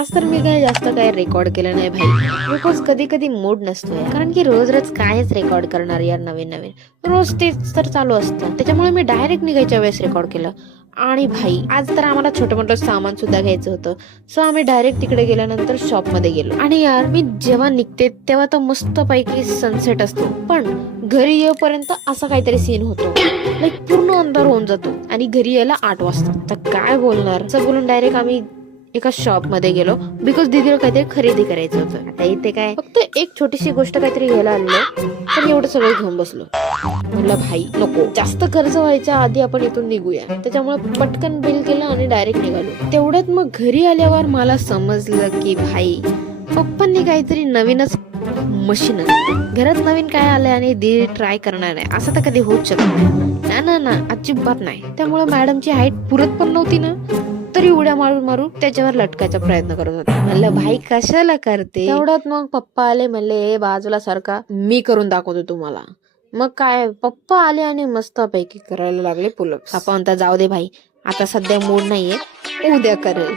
आज तर मी काय जास्त काय रेकॉर्ड केलं नाही भाई, बिकॉज कधी कधी मूड नसतो यार. कारण की रोज रोज कायच रेकॉर्ड करणार यार, नवीन नवीन रोज तेच तर चालू असतं. त्याच्यामुळे मी डायरेक्ट निघायच्या वेळेस रेकॉर्ड केलं. आणि भाई आज तर आम्हाला छोटं मोठं सामान सुद्धा घ्यायचं होतं, सो आम्ही डायरेक्ट तिकडे गेल्यानंतर शॉप मध्ये गेलो. आणि यार मी जेव्हा निघते तेव्हा तर मस्त पैकी सनसेट असतो, पण घरी येईपर्यंत असा काहीतरी सीन होतो, लाईक पूर्ण अंधार होऊन जातो आणि घरी यायला 8 वाजता. तर काय बोलणार, असं बोलून डायरेक्ट आम्ही एका शॉप मध्ये गेलो, बिकॉज दीदीला काहीतरी खरेदी करायचं होतं. आता इथे काय फक्त एक छोटीशी गोष्ट काहीतरी घ्यायला आलेलो, पण एवढं सगळं घेऊन बसलो. म्हणलं भाई नको, जास्त खर्च व्हायच्या आधी आपण इथून निघूया. त्याच्यामुळे पटकन बिल केलं आणि डायरेक्ट निघालो. तेवढ्यात मग घरी आल्यावर मला समजलं की भाई पप्पांनी काहीतरी नवीनच मशीन घरात नवीन काय आलंय आणि दीदी ट्राय करणार आहे, असं तर कधी होऊच शकत नाही. ना ना अजिबात नाही. त्यामुळे मॅडमची हाईट पुरत पण नव्हती ना, तरी उड्या मारून मारून त्याच्यावर लटकायचा प्रयत्न करत होता. म्हणलं भाई कशाला करते. तेवढ्यात मग पप्पा आले, म्हणले बाजूला सारखा, मी करून दाखवतो तुम्हाला. मग काय पप्पा आले आणि मस्त पैकी करायला लागले पुलअप्स. आपण म्हणता जाऊ दे भाई, आता सध्या मूड नाहीये, उद्या करेल.